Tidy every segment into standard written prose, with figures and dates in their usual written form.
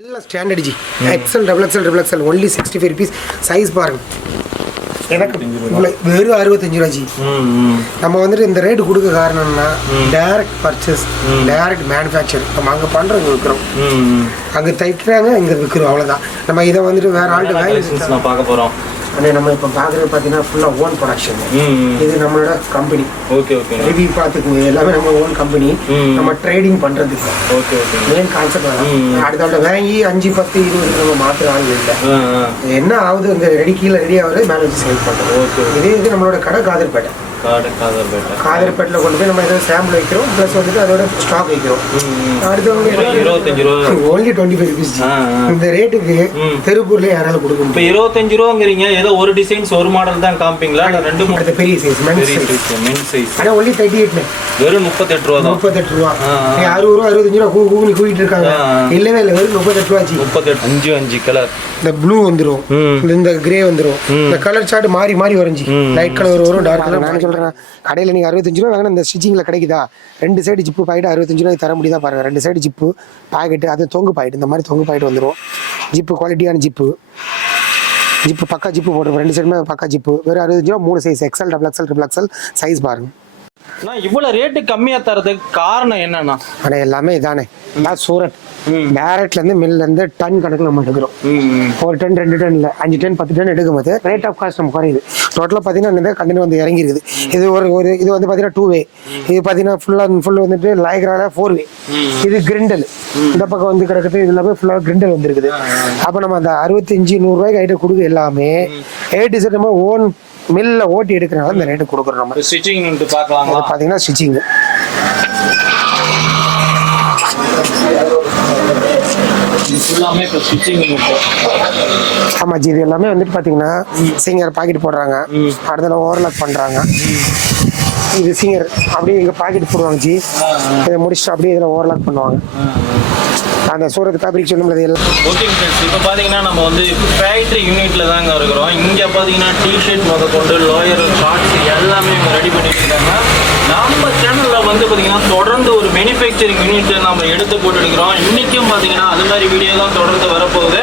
எல்லாம் ஸ்டாண்டர்ட் ஜி XL double XL only 65 rupees size பாருங்க. எனக்கு வெறும் 65 ரூபா ஜி. நம்ம வந்துட்டு இந்த ரேட்டு கொடுக்க காரணம்னா டைரக்ட் பர்ச்சேஸ், டைரக்ட் மேனுஃபேக்சர். நம்ம அங்கே பண்ணுறவங்க விற்கிறோம், அங்கே தைக்கிறாங்க, இங்கே விற்கிறோம், அவ்வளோதான். நம்ம இதை வந்துட்டு வேற ஆள்கிட்ட பார்க்க போகிறோம். ஆனால் நம்ம இப்போ பார்க்குறது பார்த்தீங்கன்னா ஃபுல்லாக ஓன் ப்ரொடக்ஷன். இது நம்மளோட கம்பெனி. Okay okay. ரிவ்யூ பார்த்துக்குங்க, எல்லாமே நம்ம ஓன் கம்பெனி. நம்ம ட்ரேடிங் பண்ணுறதுக்கு ஓகே ஓகே மெயின் கான்செப்ட் வேணும். அடுத்த வாங்கி 5, 10, 20 நம்ம மாற்ற ஆள் இல்லை. என்ன ஆகுது, இந்த ரெடி கீழே ரெடி ஆகுது, மேலே வச்சு சேல் பண்ணுறோம். இது நம்மளோட கடை காதர்பேட்டை. காதர்பேட்டில் கொண்டு போய் நம்ம ஏதாவது சாம்பிள் வைக்கிறோம், ப்ளஸ் வந்துட்டு அதோட ஸ்டாக் வைக்கிறோம். அடுத்தவங்க 25 ரூபா, ஓன்லி 25 ருபீஸ். இந்த ரேட்டுக்கு திருப்பூர்ல யாராலும் கொடுக்க முடியும். இப்போ 25 ரூபாங்கிறீங்க, ஏதோ ஒரு டிசைன்ஸ் ஒரு மாடல் தான் காமிப்பீங்களா? ரெண்டு அடுத்த பெரிய சைஸ் மென் சைஸ். ஆனால் ஒன்லி 38 வெறும் 38 ரூபா தான். 38 ரூபா. 60 ரூபா 65 ரூபா கூகுனி கூட்டிட்டு இருக்காங்க. இல்லவே இல்லை, வெறும் 38 ரூபாச்சு. 38 5 கலர். இந்த ப்ளூ வந்துடும், இந்த கிரே வந்துடும். இந்த கலர் சார்ட் மாறி மாறி வரைஞ்சி லைட் கலர் வரும், டார்க் கலர். நான் சொல்றேன், கடையில் நீங்கள் 65 ரூபா வாங்கினா இந்த ஸ்டிச்சிங்கில் கிடைக்குதா? 2 சைடு ஜிப்பு பாக்கெட் 65 ரூபாய்க்கு தர முடியுதா பாருங்க. 2 சைடு ஜிப்பு பாக்கெட்டு, அது தொங்கு பாக்கெட், இந்த மாதிரி தொங்கு பாக்கெட் வந்துடும். ஜிப்பு குவாலிட்டியான ஜிப்பு பக்கா ஜிப்பு போட்டுருப்போம். 2 சைடுமே பக்கா ஜிப்பு. வெறும் 65 ரூபா. 3 size XL double XL size பாருங்க. இவ்வளவு ரேட்டு கம்மியா தரதுக்கு காரணம் என்னன்னா, ஆனா எல்லாமே இதானே. சூரத் டேரக்ட்ல இருந்து மில்ல இருந்து டன் கணக்குல நம்ம எடுக்கிறோம். ஒரு டன் 2 டன் இல்லை 5 டன் 10 டன் எடுக்கும் போது ரேட் ஆஃப் காஸ்ட் நம்ம குறையுது. டோட்டலாக பார்த்தீங்கன்னா கண்டெய்னர் வந்து இறங்கி இருக்குது. இது ஒரு இது வந்து பார்த்தீங்கன்னா 2 வே. இது பார்த்தீங்கன்னா ஃபுல் வந்துட்டு லாய்க்ரால 4 வே. இது கிரிண்டல். இந்த பக்கம் வந்து கிடக்குது, இது எல்லாமே ஃபுல்லாக கிரிண்டல் வந்துருக்குது. அப்போ நம்ம அந்த 65 100 ரூபாய்க்கு ஐட்டம் கொடுக்க எல்லாமே A-Z நம்ம ஓன் மில்ல ஓட்டி எடுக்கிறனால இந்த ரேட்டு கொடுக்குறோம். நம்ம ஸ்டிச்சிங் பார்க்கலாம். பார்த்தீங்கன்னா ஸ்டிச்சிங் ஆமா ஜி. இது எல்லாமே வந்துட்டு பாத்தீங்கன்னா சிங்கர் பாக்கெட் போடுறாங்க, அடுத்த ஓவர்லாக் பண்றாங்க. இது சிங்கர் அப்படியே இங்க பாக்கெட் போடுவாங்க ஜி. இதை முடிச்சுட்டு அப்படியே இதில் ஓவர்லாக் பண்ணுவாங்க. அந்த சூரத் ஃபேப்ரிக் சொன்னது எல்லாம். ஓகே ஃப்ரெண்ட்ஸ், இப்போ பார்த்தீங்கன்னா நம்ம வந்து ஃபேக்ட்ரி யூனிட்ல தாங்க இருக்கிறோம். இங்கே பார்த்தீங்கன்னா டிஷர்ட் முதற்கொண்டு லோயர் ஷார்ட்ஸ் எல்லாமே இவங்க ரெடி பண்ணிட்டு இருக்காங்க. நம்ம சேனலில் வந்து பார்த்தீங்கன்னா தொடர்ந்து ஒரு மேனுஃபேக்சரிங் யூனிட்டை நம்ம எடுத்து போட்டு எடுக்கிறோம். இன்றைக்கும் பார்த்தீங்கன்னா அது மாதிரி வீடியோ தான் தொடர்ந்து வரப்போகுது.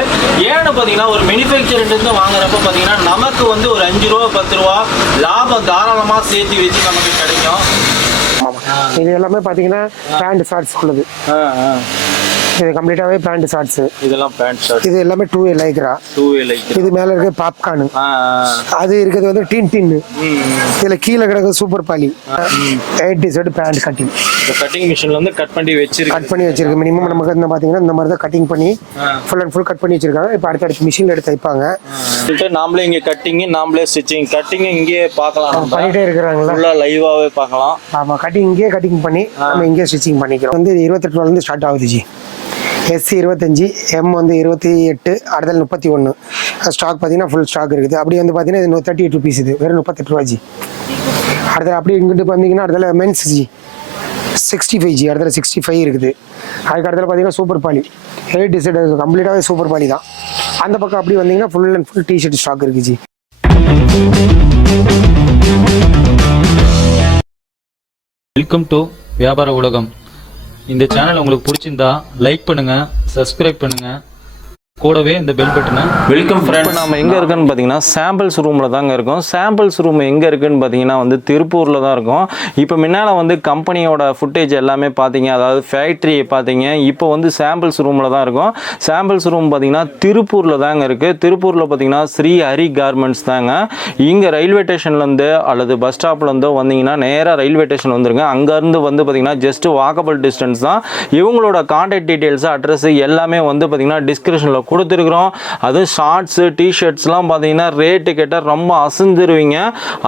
ஏன்னு பார்த்தீங்கன்னா ஒரு மேனுஃபேக்சர்லேருந்து வாங்குறப்ப பார்த்தீங்கன்னா நமக்கு வந்து ஒரு 5 ரூபா 10 ரூபா லாபம் தாராளமாக சேர்த்து வச்சு நமக்கு கிடைக்கும். இது எல்லாமே பார்த்தீங்கன்னா பேண்ட் ஷார்ட்ஸ் உள்ளது. இது கம்ப்ளீட்டாவே பேண்ட் ஷார்ட்ஸ். இதெல்லாம் பேண்ட் ஷார்ட்ஸ். இது எல்லாமே 2A லைக்ரா. இது மேல இருக்க பாப்கார்ன். அது இருக்குது வந்து டின். இதுல கீழே கிடக்கு super poly. 8 set band cutting. இந்த கட்டிங் மிஷின்ல வந்து கட் பண்ணி வச்சிருக்கு. மினிமம் நமக்கு வந்து பாத்தீங்கன்னா இந்த மாதிரி தான் கட்டிங் பண்ணி ஃபுல் அண்ட் ஃபுல் கட் பண்ணி வச்சிருக்காங்க. இப்போ அடுத்த மிஷின்ல எடுத்து தைப்பாங்க. நாமளே இங்க கட்டிங், நாமளே ஸ்டிச்சிங். கட்டிங் இங்கே பார்க்கலாம், பண்ணிட்டே இருக்கிறாங்களா, ஃபுல்லா லைவாவே பார்க்கலாம். ஆமா, கட்டிங் இங்கே கட்டிங் பண்ணி நம்ம இங்கே ஸ்டிச்சிங் பண்ணிக்கிறோம். வந்து 28 ரூபாயில இருந்து ஸ்டார்ட் ஆகுது ஜி. SC 25, M வந்து 28, அடுத்தது 31. ஸ்டாக் பார்த்தீங்கன்னா ஃபுல் ஸ்டாக் இருக்குது. அப்படி வந்து பார்த்தீங்கன்னா இது 38 ருபீஸ். இது வெறும் 38 ரூபா ஜி. அடுத்தது அப்படி இங்கிட்டு பார்த்தீங்கன்னா அடுத்தது மென்ஸ் ஜி 65 ஜி. அடுத்தது 65 இருக்குது. அதுக்கு அடுத்தது பார்த்தீங்கன்னா சூப்பர் பாலி 8 டிசைட் கம்ப்ளீட்டாகவே சூப்பர் பாலி தான். அந்த பக்கம் அப்படி வந்தீங்கன்னா full and full T-shirt stock இருக்குது ஜி. வெல்கம் டு வியாபார உலகம். இந்த சேனல் உங்களுக்கு பிடிச்சிருந்தா லைக் பண்ணுங்க, சப்ஸ்கிரைப் பண்ணுங்க, கூடவே இந்த பெல் பட்டனை. Welcome friends. நம்ம எங்கே இருக்குன்னு பார்த்தீங்கன்னா சாம்பிள்ஸ் ரூமில் தாங்க இருக்கோம். சாம்பிள்ஸ் ரூம் எங்கே இருக்குன்னு பார்த்தீங்கன்னா வந்து திருப்பூரில் தான் இருக்கும். இப்போ முன்னால் வந்து கம்பெனியோட ஃபுட்டேஜ் எல்லாமே பார்த்தீங்க, அதாவது ஃபேக்ட்ரியை பார்த்தீங்க. இப்போ வந்து சாம்பிள்ஸ் ரூமில் தான் இருக்கும். சாம்பிள்ஸ் ரூம் பார்த்தீங்கன்னா திருப்பூரில் தாங்க இருக்குது. திருப்பூரில் பார்த்தீங்கன்னா ஸ்ரீ ஹரி கார்மெண்ட்ஸ் தாங்க. இங்கே ரயில்வே ஸ்டேஷன்லேருந்து அல்லது பஸ் ஸ்டாப்லேருந்தோ வந்தீங்கன்னா நேராக ரயில்வே ஸ்டேஷன் வந்துருங்க. அங்கேருந்து வந்து பார்த்தீங்கன்னா ஜஸ்ட் வாக்கபிள் டிஸ்டன்ஸ் தான். இவங்களோட கான்டாக்ட் டீட்டெயில்ஸ், அட்ரஸ் எல்லாமே வந்து பார்த்தீங்கன்னா டிஸ்கிரிப்ஷனில் கொடுத்துருக்குறோம். அதுவும் ஷார்ட்ஸு டிஷர்ட்ஸ்லாம் பார்த்தீங்கன்னா ரேட்டு கேட்டால் ரொம்ப அசந்துருவீங்க.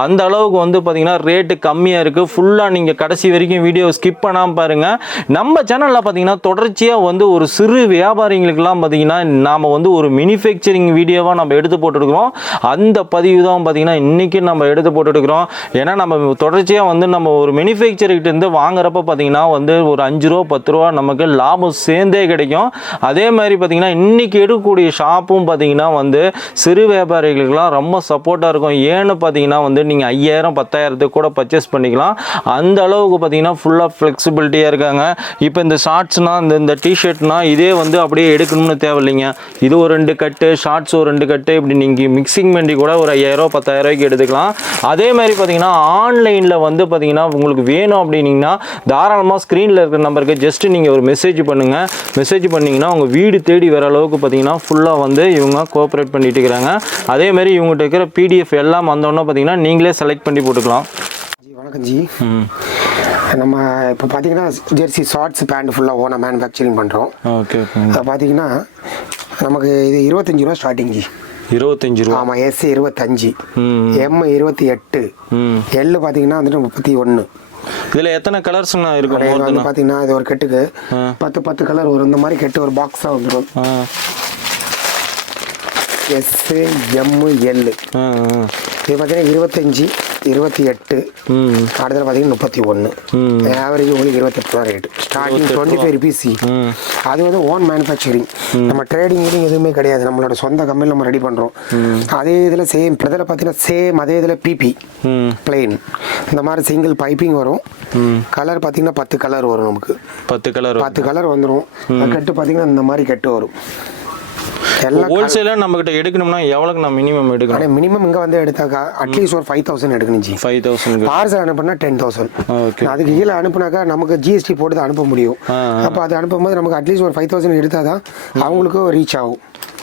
அந்த அளவுக்கு வந்து பார்த்தீங்கன்னா ரேட்டு கம்மியாக இருக்குது. ஃபுல்லாக நீங்கள் கடைசி வரைக்கும் வீடியோ ஸ்கிப் பண்ணாமல் பாருங்கள். நம்ம சேனலில் பார்த்தீங்கன்னா தொடர்ச்சியாக வந்து ஒரு சிறு வியாபாரிகளுக்கெல்லாம் பார்த்தீங்கன்னா நாம் வந்து ஒரு மேனுஃபேக்சரிங் வீடியோவாக நம்ம எடுத்து போட்டுருக்குறோம். அந்த பதிவு தான் பார்த்தீங்கன்னா இன்றைக்கி நம்ம எடுத்து போட்டுருக்குறோம். ஏன்னா நம்ம தொடர்ச்சியாக வந்து நம்ம ஒரு மேனுஃபேக்சர்கிட்டேருந்து வாங்குறப்ப பார்த்தீங்கன்னா வந்து ஒரு 5 ரூபா 10 ரூபா நமக்கு லாபம் சேர்ந்தே கிடைக்கும். அதே மாதிரி பார்த்தீங்கன்னா இன்றைக்கி இருக்கக்கூடிய ஷாப்பும் பார்த்தீங்கன்னா வந்து சிறு வியாபாரிகளுக்கெல்லாம் ரொம்ப சப்போர்ட்டாக இருக்கும். ஏன்னு பார்த்தீங்கன்னா வந்து நீங்கள் 5000 10,000 கூட பர்ச்சேஸ் பண்ணிக்கலாம். அந்த அளவுக்கு பார்த்தீங்கன்னா ஃபுல்லாக ஃப்ளெக்சிபிலிட்டியாக இருக்காங்க. இப்போ இந்த ஷார்ட்ஸ்னால் இந்த டிஷர்ட்னா இதே வந்து அப்படியே எடுக்கணும்னு தேவையில்லைங்க. இது ஒரு 2 கட்டு, ஷார்ட்ஸ் ஒரு 2 கட்டு, இப்படி நீங்கள் மிக்சிங் பண்ணி கூட ஒரு 5000 10,000 எடுத்துக்கலாம். அதே மாதிரி பார்த்தீங்கன்னா ஆன்லைனில் வந்து பார்த்தீங்கன்னா உங்களுக்கு வேணும் அப்படின்னீங்கன்னா தாராளமாக ஸ்க்ரீனில் இருக்கிற நம்பருக்கு ஜஸ்ட் நீங்கள் ஒரு மெசேஜ் பண்ணுங்கள். மெசேஜ் பண்ணிங்கன்னா உங்கள் வீடு தேடி வர அளவுக்கு பார்த்தீங்கன்னா ஃபுல்லாக வந்து இவங்க கோஆப்ரேட் பண்ணிட்டு இருக்கிறாங்க. அதே மாதிரி இவங்ககிட்ட இருக்கிற பிடிஎஃப் எல்லாம் வந்தோன்னா பார்த்தீங்கன்னா நீங்களே செலக்ட் பண்ணி போட்டுக்கலாம். வணக்கம் ஜி. நம்ம இப்போ பார்த்தீங்கன்னா ஜெர்சி ஷார்ட்ஸ் பேண்ட் ஃபுல்லாக ஓனாக மேனுஃபேக்சரிங் பண்ணுறோம். Okay okay. பார்த்தீங்கன்னா நமக்கு இது 25 ரூபா ஸ்டார்டிங் ஜி. 25 ரூபா. ஆமாம். எஸ் 25, எம் 28, எல் பார்த்தீங்கன்னா வந்துட்டு 31. இதில் எத்தனை கலர்ஸ்ண்ணா இருக்கும்? வந்து பார்த்தீங்கன்னா இது ஒரு கெட்டுக்கு 10 கலர் வரும். இந்த மாதிரி கெட்டு ஒரு பாக்ஸாக வந்துடும். S, M, L. இது பார்த்தீங்கன்னா 25, 28, அடுத்தது பார்த்தீங்கன்னா 31. ஆவரேஜ் உங்களுக்கு 28 ரூபா ரேட்டு. Starting 25 rupees. அது வந்து ஓன் மேனுஃபேக்சரிங். நம்ம ட்ரேடிங் எதுவுமே கிடையாது. நம்மளோட சொந்த கம்பெனியில் நம்ம ரெடி பண்ணுறோம். அதே இதில் சேம் இதில் பார்த்தீங்கன்னா சேம் அதே இதில் பிபி பிளெயின் இந்த மாதிரி சிங்கிள் பைப்பிங் வரும். கலர் பார்த்தீங்கன்னா 10 கலர் வரும். நமக்கு 10 கலர் வந்துடும். கட்டு பார்த்தீங்கன்னா இந்த மாதிரி கட்டு வரும். ஹோல்சேலா நம்ம கிட்ட எடுக்கணும்னா எவ்வளவுக்கு நான் மினிமம் எடுக்கணும்? மினிமம் இங்க வந்து எடுத்தாக்கா அட்லீஸ்ட் ஒரு 5000 எடுக்கணும் ஜி. 5000. பார்சல் அனுப்புனா 10000. அதுக்கு கீழே அனுப்புனாக்கா நமக்கு ஜிஎஸ்டி போட்டு தான் அனுப்ப முடியும். அப்போ அது அனுப்பும்போது நமக்கு அட்லீஸ்ட் ஒரு 5000 எடுத்தாதான் அவங்களுக்கும் ரீச் ஆகும்.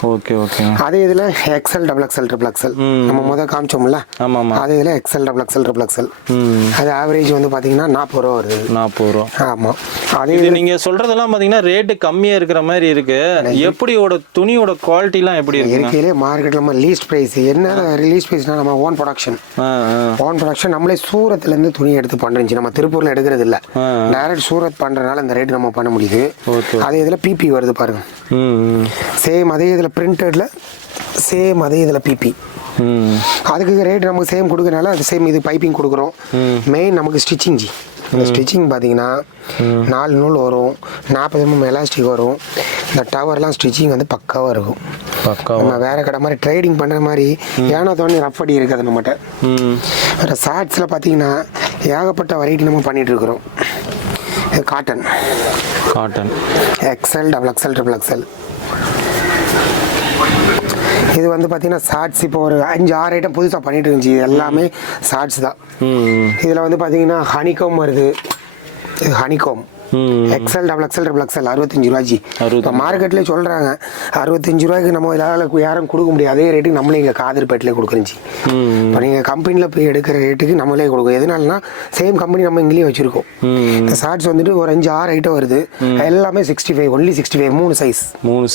Okay okay. அதே இதில் XL, double XL, triple XL நம்ம முதல் காமிச்சோம்ல. ஆமாம். அதே இதில் XL, double XL, triple XL. அது ஆவரேஜ் வந்து பார்த்தீங்கன்னா 40 ரூபா வருது. 40 ரூபா. ஆமாம். அதே இது நீங்கள் சொல்கிறதெல்லாம் பார்த்தீங்கன்னா ரேட்டு கம்மியாக இருக்கிற மாதிரி இருக்கு. எப்படியோட துணியோட குவாலிட்டிலாம் எப்படி இருக்கு? இருக்கையிலே மார்க்கெட்டில் நம்ம லீஸ்ட் ப்ரைஸ். என்ன லீஸ்ட் ப்ரைஸ்னா நம்ம ஓன் ப்ரொடக்ஷன். நம்மளே சூரத்துலேருந்து துணி எடுத்து பண்ணுறோம். நம்ம திருப்பூரில் எடுக்கிறது இல்லை. டைரக்ட் சூரத் பண்ணுறதுனால இந்த ரேட் நம்ம பண்ண முடியுது. அதே இதில் பிபி வருது பாருங்க. சேம் அதே இதில் பிரிண்டட்ல சேம் அதே இதில் பிபி. அதுக்கு ரேட் நமக்கு சேம் கொடுக்கறனால அது சேம் இது பைப்பிங் கொடுக்குறோம். மெயின் நமக்கு ஸ்டிச்சிங் ஜி. இந்த ஸ்டிச்சிங் பார்த்தீங்கன்னா 4 நூல் வரும், 40 mm எலாஸ்டிக் வரும். இந்த டவர்லாம் ஸ்டிச்சிங் வந்து பக்காவாக இருக்கும். நம்ம வேற கடை மாதிரி ட்ரேடிங் பண்ணுற மாதிரி ஏனோ தோணி ரஃப் அடி இருக்காது நம்மகிட்ட. வேறு ஷார்ட்ஸில் பார்த்தீங்கன்னா ஏகப்பட்ட வெரைட்டி நம்ம பண்ணிட்டு இருக்கிறோம். Cotton XL, double XL, triple XL. இது வந்து பார்த்தீங்கன்னா ஷார்ட்ஸ் இப்போ ஒரு 5-6 ஐட்டம் புதுசாக பண்ணிட்டு இருந்துச்சு. இது எல்லாமே ஷார்ட்ஸ் தான். இதில் வந்து பார்த்தீங்கன்னா ஹனிகோம் வருது. இது honeycomb XL, double XL, triple XL 65 ரூபா ஜி. இப்போ மார்க்கெட்லேயே சொல்கிறாங்க 65 ரூபாய்க்கு நம்ம இதால் யாரும் கொடுக்க முடியாது. அதே ரேட்டுக்கு நம்மளே இங்கே காதர்பேட்டிலே கொடுக்குறோம் ஜி. இப்போ நீங்கள் கம்பெனியில் போய் எடுக்கிற ரேட்டுக்கு நம்மளே கொடுக்கும். எதனாலனா சேம் கம்பெனி நம்ம இங்கேயும் வச்சுருக்கோம். இந்த ஷார்ட்ஸ் வந்துட்டு ஒரு 5-6 ஐட்டம் வருது. எல்லாமே 65, only 65. 3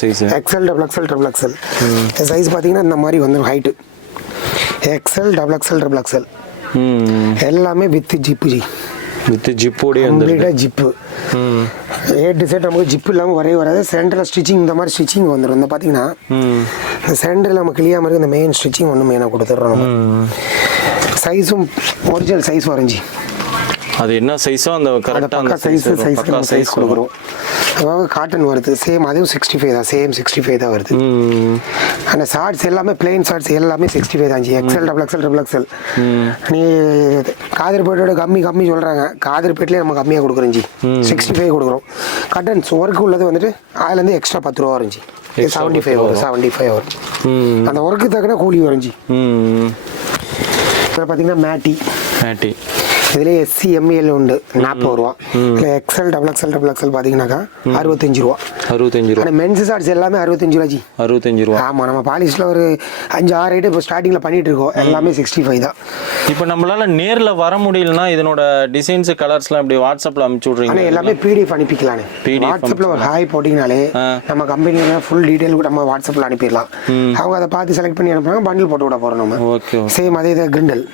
size XL, double XL, triple XL. Size பார்த்தீங்கன்னா இந்த மாதிரி வந்துடும். Height XL, double XL, triple XL எல்லாமே வித் ஜிப்பு ஜி. வித் ஜிப்போடைய ஜிப்பு. ஏ டு செட் நமக்கு ஜிப்பு இல்லாமல் வரவே வராது. சென்டரில் ஸ்டிச்சிங் இந்த மாதிரி ஸ்டிச்சிங் வந்துடும். இந்த பார்த்தீங்கன்னா இந்த சென்டரில் நம்ம கிளியாமல் இருக்குது. இந்த மெயின் ஸ்டிச்சிங் ஒன்று மெயினாக கொடுத்துட்றோம். நம்ம சைஸும் ஒரிஜினல் சைஸ் வரைஞ்சி. அது என்ன சைஸோ அந்த கரெக்டாக சைஸ் கொடுக்குறோம். அதாவது காட்டன் வருது சேம். அதுவும் 65 தான். சேம் 65 தான் வருது. அந்த ஷார்ட்ஸ் எல்லாமே பிளெயின் ஷார்ட்ஸ் எல்லாமே 65 தான் G. XL, double XL, triple XL. நீ காதர்பேட்டோட கம்மி சொல்கிறாங்க. காதர்பேட்லேயே நம்ம கம்மியாக கொடுக்குறோம் ஜி. 65 கொடுக்குறோம். காட்டன்ஸ் ஒர்க்கு உள்ளது வந்துட்டு அதுலேருந்து எக்ஸ்ட்ரா 10 ரூபா வரும் ஜி. 75 வரும். 75 வரும். அந்த ஒர்க்கு தக்கன கூலி வரும் ஜி. இப்போ பார்த்தீங்கன்னா மேட்டி இதுல எஸ்சி எம்எல் உண்டு 40 ரூபா. இல்லை XL, double XL, triple XL பார்த்தீங்கன்னாக்கா 65 ரூபா. ஆனால் மென்ஸ் ஷார்ட்ஸ் எல்லாமே 65 ரூபா ஜி. 65 ரூபா. ஆமாம். நம்ம பாலிஸ்டில் ஒரு 5-6 ஐட்டம் இப்போ ஸ்டார்டிங்கில் பண்ணிட்டு இருக்கோம். எல்லாமே 65 தான். இப்போ நம்மளால நேரில் வர முடியலன்னா இதனோட டிசைன்ஸ் கலர்ஸ்லாம் இப்படி வாட்ஸ்அப்பில் அனுப்பிச்சு விட்றீங்க? ஆனால் எல்லாமே பிடிஎஃப் அனுப்பிக்கலானே. வாட்ஸ்அப்பில் ஒரு ஹாய் போட்டிங்கனாலே நம்ம கம்பெனியில் ஃபுல் டீட்டெயில் கூட நம்ம வாட்ஸ்அப்பில் அனுப்பிடலாம். அவங்க அதை பார்த்து செலக்ட் பண்ணி அனுப்புறாங்க. பண்டில் போட்டு விட போகிறோம் நம்ம. ஓகே. சேம் அதே இதை கிரிண்டல்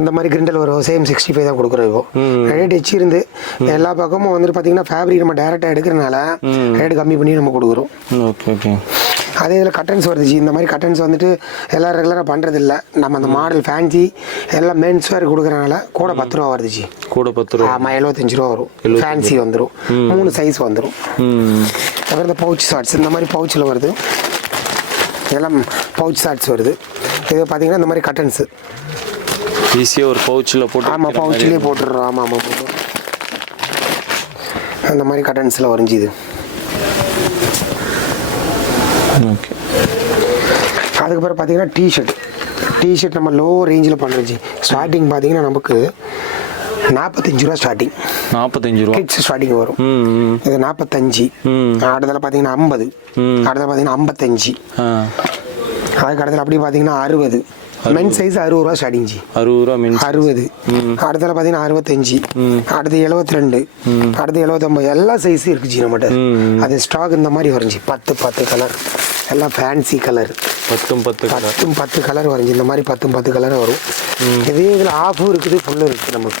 இந்த மாதிரி கிரிண்டல் வரும். சேம் 65 தான் கொடுக்குறோம். ரேட் வச்சிருந்து எல்லா பக்கமும் வந்துட்டு பார்த்தீங்கன்னா ஃபேப்ரிக் நம்ம டைரெக்டாக எடுக்கிறனால ரேட் கம்மி பண்ணி நம்ம கொடுக்குறோம். Okay okay. அதே இதில் கட்டன்ஸ் வருது ஜி. இந்த மாதிரி கட்டன்ஸ் வந்துட்டு எல்லாம் ரெகுலராக பண்ணுறது இல்லை. நம்ம அந்த மாடல் ஃபேன்சி எல்லாம் மென்ஸ் வேர் கொடுக்குறனால கூட 10 ரூபா வருது ஜி. கூட 10 ரூபா. ஆமாம், 75 ரூபா வரும். ஃபேன்சி வந்துடும், 3 சைஸ் வந்துடும். அப்புறம் இந்த பவுச் ஷார்ட்ஸ் இந்த மாதிரி பவுச்சில் வருது. இதெல்லாம் பவுச் ஷார்ட்ஸ் வருது. இது பார்த்தீங்கன்னா இந்த மாதிரி கட்டன்ஸு ஈஸியாக ஒரு பவுச்சில் போட்டு. ஆமாம், பவுச்சிலே போட்டுடுறோம். ஆமாம் ஆமாம், போட்டு அந்த மாதிரி கட்டன்ஸில் வரைஞ்சி இது. ஓகே. அதுக்கப்புறம் பார்த்தீங்கன்னா டிஷர்ட் நம்ம லோ ரேஞ்சில் பண்ணுறோம். ஸ்டார்டிங் பார்த்தீங்கன்னா நமக்கு 45 ரூபா ஸ்டார்டிங். 45 ரூபா கிட்ஸ் ஸ்டார்டிங் வரும். இது 45. அடுத்ததில் பார்த்தீங்கன்னா 50. அடுத்தது பார்த்தீங்கன்னா 55. அதுக்கு அடுத்தது அப்படி பார்த்தீங்கன்னா 60. மென் சைஸ் 60 ரூபா ஸ்டார்டிங் ஜி. 60 ரூபா மென் 60. அடுத்தது பார்த்தீங்கன்னா 65. அடுத்து 72. அடுத்து 79. எல்லா சைஸும் இருக்கு ஜி நம்மகிட்ட. அது ஸ்டாக் இந்த மாதிரி வரைஞ்சி 10 கலர், எல்லாம் ஃபேன்சி கலர். 10 கலர் வரைஞ்சி இந்த மாதிரி 10 கலர் வரும். இதே இதில் ஆஃபும் இருக்குது, ஃபுல்லும் இருக்குது நமக்கு.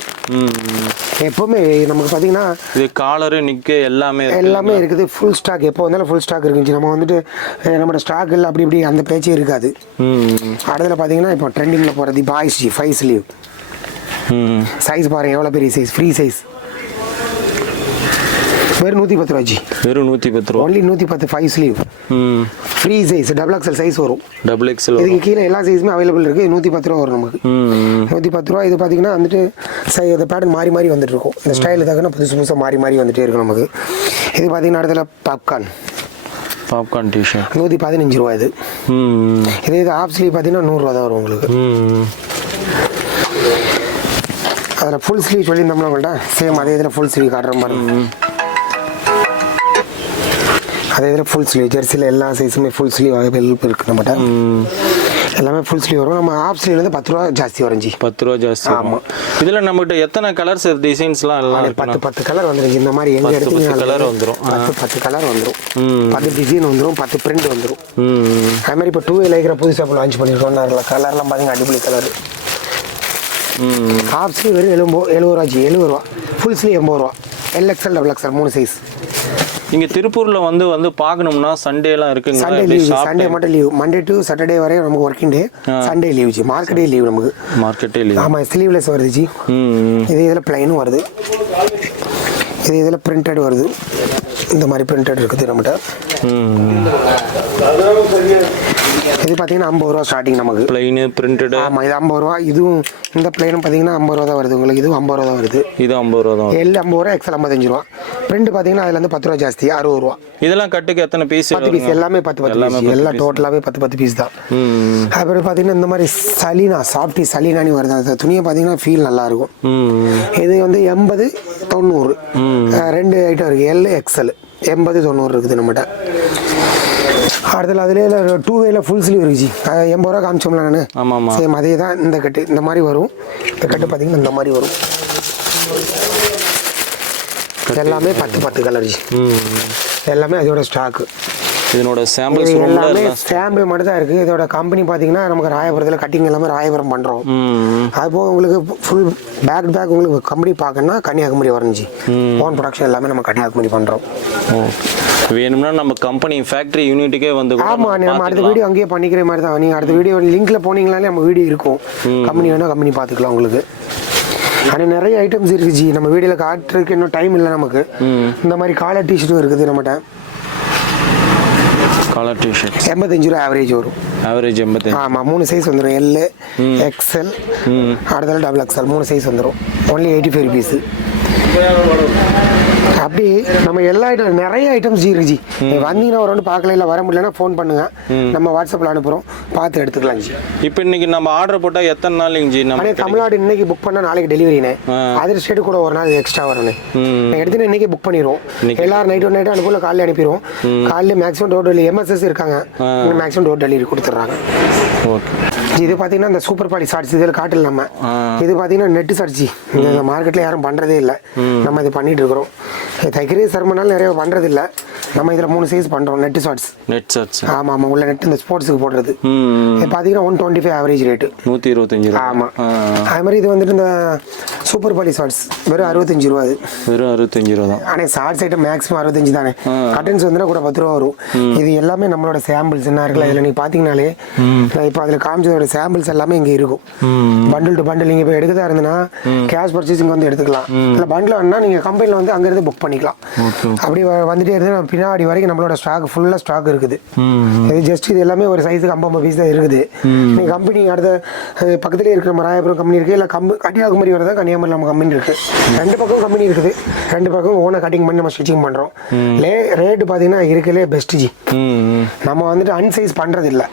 எப்போவுமே நமக்கு பார்த்தீங்கன்னா இது காலரு நிக்கு எல்லாமே இருக்குது. ஃபுல் ஸ்டாக் எப்போ வந்தாலும் ஃபுல் ஸ்டாக் இருக்குச்சு. நம்ம வந்துட்டு நம்மளோட ஸ்டாக் இல்லை அப்படி இப்படி அந்த பேச்சே இருக்காது. அடுத்ததில் பார்த்தீங்கன்னா இப்போ ட்ரெண்டிங்கில் போகிறது பாய்ஸ் ஜி 5 ஸ்லீவ். சைஸ் பாருங்கள் எவ்வளோ பெரிய சைஸ், ஃப்ரீ சைஸ். வெறும் 110 ரூபா ஜி. வெறும் 110 ரூபா. Only 110 5 sleeve. Free size XXL size வரும். XXL இதுக்கு கீழே எல்லா சைஸுமே அவைலபிள் இருக்குது. 110 ரூபா வரும் நமக்கு. 110 ரூபா. இது பார்த்தீங்கன்னா வந்துட்டு இந்த பேட்டர்ன் மாறி வந்துட்டு இருக்கும். இந்த ஸ்டைல் தாக்கன்னா புதுசாக மாறி வந்துட்டே இருக்கும் நமக்கு. இது பார்த்தீங்கன்னா இடத்துல பாப்கார்ன் டிஷர்ட் 115 ரூபா. இது ஹாஃப் ஸ்லீவ் பார்த்தீங்கன்னா 100 ரூபா தான் வரும் உங்களுக்கு. அதில் ஃபுல் ஸ்லீவ் சொல்லியிருந்தோம்னா உங்கள்கிட்ட சேம் அதே இதில் ஃபுல் ஸ்லீவ் காட்டுற மாதிரி. அதே இதில் ஃபுல் ஸ்லீவ் ஜெர்சியில் எல்லா சைஸுமே ஃபுல் ஸ்லீவ் அவைலபிள் இருக்குது நம்மகிட்ட. எல்லாமே ஃபுல் ஸ்லீவ் வரும். நம்ம ஹாஃப் ஸ்லீவ் வந்து 10 ரூபா ஜாஸ்தி வரும் ஜி. 10 ரூபா ஜாஸ்தி. ஆமாம். இதில் நம்மகிட்ட எத்தனை கலர்ஸ் டிசைன்ஸ்லாம் எல்லாம் 10 கலர் வந்துருச்சு. இந்த மாதிரி எங்கே எடுத்து கலர் வந்துடும். 10 கலர் வந்துடும். 10 டிசைன் வந்துடும். 10 பிரிண்ட் வந்துடும். அது மாதிரி இப்போ 2A லைக்கிற புதுசாக இப்போ லான்ச் பண்ணியிருக்கோம். கலர்லாம் பார்த்தீங்கன்னா அடிப்படை கலர். ஹாஃப் ஸ்லீவ் வெறும் 70 ரூபா ஜி. 70 ரூபா. ஃபுல் ஸ்லீவ் 80 ரூபா. XXL XXL 3 size. இங்கே திருப்பூரில் வந்து பார்க்கணும்னா சண்டேலாம் இருக்குங்க. Sunday leave. சண்டே மட்டும் லீவ். மண்டே டு சாட்டர்டே வரையும் நமக்கு working day. Sunday leave ji. மார்க்கெட்டே லீவ் நமக்கு. மார்க்கெட்டே லீவ். ஆமாம், ஸ்லீவ்லெஸ் வருது ஜி. இது இதில் பிளைனும் வருது. இது இதில் பிரிண்டட் வருது. இந்த மாதிரி பிரிண்டட் இருக்குது நம்மகிட்ட. இது பார்த்தீங்கன்னா 50 ரூபா ஸ்டார்டிங் நமக்கு. Plain printed. ஆமாம், இது 50 ரூபா. இதுவும் இந்த பிளைனும் பார்த்தீங்கன்னா 50 ரூபா தான் வருது உங்களுக்கு. இதுவும் 50 ரூபா தான் வருது. இது 50 ரூபா தான். L 50 ரூபா, XL 55 ரூபா. பிரிண்ட் பார்த்தீங்கன்னா அதுல இருந்து 10 ரூபா ஜாஸ்தி, 60 ரூபா. இதெல்லாம் கட்டுக்கு எத்தனை பீஸ்? 10 பீஸ். எல்லாமே 10 பீஸ். எல்லாம் டோட்டலாகவே 10 பீஸ் தான். அப்புறம் பார்த்தீங்கன்னா இந்த மாதிரி சலீனா சாஃப்டி சலீனானி வருது. அந்த துணியை பார்த்தீங்கன்னா ஃபீல் நல்லா இருக்கும். இது வந்து 80 90 2 ஐட்டம் இருக்குது. L XL 80 90 இருக்குது நம்மகிட்ட. அடுத்தது அதிலே 2A ஃபுல் ஸ்லீவ் இருக்குச்சு. 80 ரூபா காமிச்சோம்ல நான். ஆமாம், சேம் அதே தான். இந்த கட்டு இந்த மாதிரி வரும். இந்த கட்டு பார்த்தீங்கன்னா இந்த மாதிரி வரும். எல்லாமே 10 கலர் ஜி. எல்லாமே அதோட ஸ்டாக்கு. இதனோட சாம்பிள் எல்லாமே சாம்பிள் மட்டும் தான் இருக்குது. இதோட கம்பெனி பார்த்தீங்கன்னா நமக்கு ராயபுரத்தில் கட்டிங் எல்லாமே ராயபுரம் பண்ணுறோம். அதுபோக உங்களுக்கு ஃபுல் பேக் உங்களுக்கு கம்பெனி பார்க்கணுன்னா கன்னியாகுமரி வரஞ்சி. ஓன் ப்ரொடக்ஷன் எல்லாமே நம்ம கன்னியாகுமரி பண்ணுறோம். வேணும்னா நம்ம கம்பெனி ஃபேக்ட்ரி யூனிட்டுக்கே வந்து. ஆமாம், நம்ம அடுத்த வீடியோ அங்கேயே பண்ணிக்கிற மாதிரி தான். நீங்கள் அடுத்த வீடியோ லிங்க்ல போனீங்களாலே நம்ம வீடியோ இருக்கும். கம்பெனி வேணால் கம்பெனி பார்த்துக்கலாம் உங்களுக்கு. ஆனால் நிறைய ஐட்டம்ஸ் இருக்குது ஜி. நம்ம வீடியோவில் காட்டுறதுக்கு இன்னும் டைம் இல்லை நமக்கு. இந்த மாதிரி காலர் டிஷர்ட்டும் இருக்குது நம்மகிட்ட. காலர் டிஷர்ட் 85 ரூபா ஆவரேஜ் வரும். ஆவரேஜ் 85. ஆமாம், 3 சைஸ் வந்துடும். L XL அடுத்தால XXL 3 சைஸ் வந்துடும். Only 85 rupees. அப்படி நம்ம எல்லா ஐட்டம் நிறைய ஐட்டம்ஸ் இருக்கு ஜி. வந்தீங்கன்னா ஒரு ரவுண்டு பார்க்கல, இல்லை வர முடியலன்னா ஃபோன் பண்ணுங்க. நம்ம வாட்ஸ்அப்பில் அனுப்புகிறோம், பார்த்து எடுத்துக்கலாம் ஜி. இப்போ இன்னைக்கு நம்ம ஆர்டர் போட்டால் எத்தனை நாளைக்கு ஜி? நம்ம தமிழ்நாடு இன்னைக்கு புக் பண்ணால் நாளைக்கு டெலிவரினே. அதர் ஸ்டேட்டு கூட ஒரு நாள் எக்ஸ்ட்ரா வரணும். எடுத்துன்னு இன்னைக்கு புக் பண்ணிடுவோம். எல்லாரும் நைட்டு அனுப்பல, காலையில் அனுப்பிடுவோம். காலையில் மேக்ஸிமம் டோர் டெலிவரி MSS இருக்காங்க. மேக்ஸிமம் டோர் டெலிவரி கொடுத்துட்றாங்க. ஓகே. இது பார்த்தீங்கன்னா இந்த சூப்பர் பாலி ஷார்ட்ஸ் இதில் காட்டல நம்ம. இது பார்த்தீங்கன்னா நெட்டு ஷார்ட்ஸ் இந்த மார்க்கெட்டில் யாரும் பண்ணுறதே இல்லை, நம்ம இது பண்ணிட்டு இருக்கிறோம். தைக்கிறே சிரமனாலும் நிறைய பண்ணுறது இல்லை, நம்ம இதில் 3 சைஸ் பண்ணுறோம். நெட் ஷார்ட்ஸ் ஆமாம் ஆமாம், உள்ள நெட் இந்த ஸ்போர்ட்ஸுக்கு போடுறது. இது பார்த்தீங்கன்னா 125 ஆவரேஜ் ரேட்டு, 125. ஆமாம். அது மாதிரி இது வந்துட்டு இந்த சூப்பர் பாலி ஷார்ட்ஸ் வெறும் 65 ரூபா. அது வெறும் 65 ரூபா தான். ஆனால் ஷார்ட்ஸ் ஐட்டம் மேக்ஸிமம் 65 தானே, கட்டன்ஸ் வந்துன்னா கூட 10 ரூபா வரும். இது எல்லாமே நம்மளோட சாம்பிள்ஸ் என்ன இருக்குல்ல, இதில் நீங்கள் பார்த்தீங்கனாலே இப்போ அதில் காமிச்சதோட சாம்பிள்ஸ் எல்லாமே இங்கே இருக்கும். பண்டில் டு பண்டில் நீங்கள் இப்போ எடுக்கிறதா இருந்ததுன்னா கேஷ் பர்ச்சேசிங் வந்து எடுத்துக்கலாம். இல்லை பண்டில் வேணுன்னா நீங்கள் கம்பெனியில் வந்து அங்கேருந்து புக் பண்ணிக்கலாம். அப்படி வந்துட்டே இருந்து பின்னாடி வரைக்கும் நம்மளோட ஸ்டாக் ஃபுல்லாக ஸ்டாக் இருக்குது. இது ஜஸ்ட் இது எல்லாமே ஒரு சைஸுக்கு 50 பீஸ் தான் இருக்குது. நீங்கள் கம்பெனி அடுத்த பக்கத்துலேயே இருக்கிற ராயபுரம் கம்பெனி இருக்குது, இல்லை கன்னியாகுமரி வரதான் கன்னியாகுமரி நம்ம கம்பெனி இருக்குது. 2 பக்கம் கம்பெனி இருக்குது, 2 பக்கம் ஓனாக கட்டிங் பண்ணி நம்ம ஸ்டிச்சிங் பண்ணுறோம். ரேட்டு பார்த்தீங்கன்னா இருக்கலே பெஸ்ட் ஜி. நம்ம வந்துட்டு அன்சைஸ் பண்ணுறது இல்லை,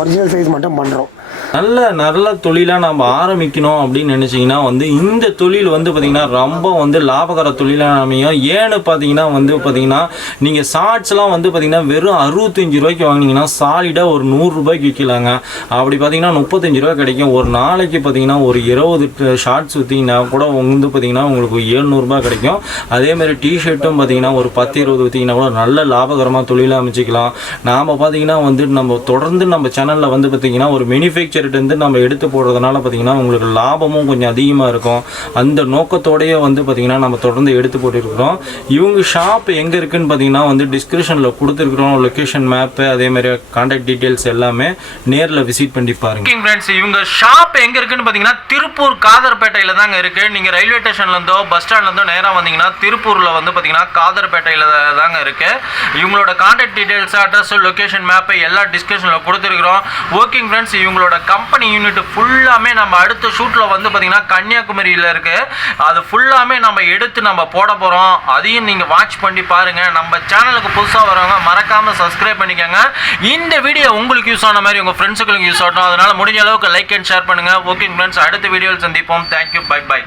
ஒரிஜினல் சைஸ் மட்டும் பண்ணுறோம். நல்ல தொழிலாக நம்ம ஆரம்பிக்கணும் அப்படின்னு நினச்சிங்கன்னா வந்து இந்த தொழில் வந்து பார்த்திங்கன்னா ரொம்ப வந்து லாபகர தொழிலாக அமையும். ஏன்னு பார்த்தீங்கன்னா வந்து பார்த்திங்கன்னா நீங்கள் ஷார்ட்ஸ்லாம் வந்து பார்த்திங்கன்னா வெறும் 65 ரூபாய்க்கு வாங்கினீங்கன்னா சாலிடாக ஒரு 100 ரூபாய்க்கு விற்கலாங்க. அப்படி பார்த்தீங்கன்னா 35 ரூபா கிடைக்கும். ஒரு நாளைக்கு பார்த்தீங்கன்னா ஒரு 20 ஷார்ட்ஸ் விற்றீங்கன்னா கூட வந்து பார்த்திங்கன்னா உங்களுக்கு 700 ரூபாய் கிடைக்கும். அதேமாதிரி டிஷர்ட்டும் பார்த்தீங்கன்னா ஒரு 10-20 விற்றீங்கன்னா கூட நல்ல லாபகரமாக தொழிலாக அமைச்சிக்கலாம். நாம் பார்த்தீங்கன்னா வந்து நம்ம தொடர்ந்து நம்ம சேனலில் வந்து பார்த்திங்கன்னா ஒரு மேனுஃபேக்சர்ட்டு நம்ம எடுத்து போடுறதுனால பார்த்தீங்கன்னா உங்களுக்கு லாபமும் கொஞ்சம் அதிகமாக இருக்கும். அந்த நோக்கத்தோடையே வந்து பார்த்திங்கன்னா நம்ம தொடர்ந்து எடுத்து போட்டுருக்கிறோம். இவங்க ஷாப் எங்கே இருக்குதுன்னு பார்த்தீங்கன்னா வந்து டிஸ்கிரிப்ஷனில் கொடுத்துருக்குறோம், லொக்கேஷன் மேப்பு அதேமாதிரி கான்டாக்ட் டீட்டெயில்ஸ் எல்லாமே நேரில் விசிட் பண்ணி பாருங்க. ஃப்ரெண்ட்ஸ், இவங்க ஷாப் எங்கே இருக்குன்னு பார்த்தீங்கன்னா திருப்பூர் காதர்பேட்டையில் தாங்க இருக்குது. நீங்கள் ரயில்வே ஸ்டேஷன்லேருந்தோ பஸ் ஸ்டாண்ட்லேருந்தோ நேராக வந்தீங்கன்னா திருப்பூரில் வந்து பார்த்தீங்கன்னா காதர்பேட்டையில் தாங்க இருக்குது. இவங்களோட contact details, address, location map எல்லாம் டிஸ்கிரிப்ஷனில் கொடுத்துருக்குறோம். ஓகேங்க ஃப்ரெண்ட்ஸ், இவங்களோட கம்பெனி யூனிட் ஃபுல்லாமே நம்ம அடுத்த ஷூட்டில் வந்து பார்த்தீங்கன்னா கன்னியாகுமரியில் இருக்குது. அது ஃபுல்லாமே நம்ம எடுத்து நம்ம போட போகிறோம். அதையும் நீங்கள் வாட்ச் பண்ணி பாருங்கள். நம்ம சேனலுக்கு புதுசாக வரவங்க மறக்காமல் சப்ஸ்கிரைப் பண்ணிக்கோங்க. இந்த வீடியோ உங்களுக்கு யூஸ் ஆன மாதிரி உங்கள் ஃப்ரெண்ட்ஸுங்களுக்கு யூஸ் ஆகட்டும். அதனால் முடிஞ்ச அளவுக்கு லைக் அண்ட் ஷேர் பண்ணுங்கள். ஓகே ஃப்ரெண்ட்ஸ், அடுத்த வீடியோவில் சந்திப்போம். Thank you, bye by.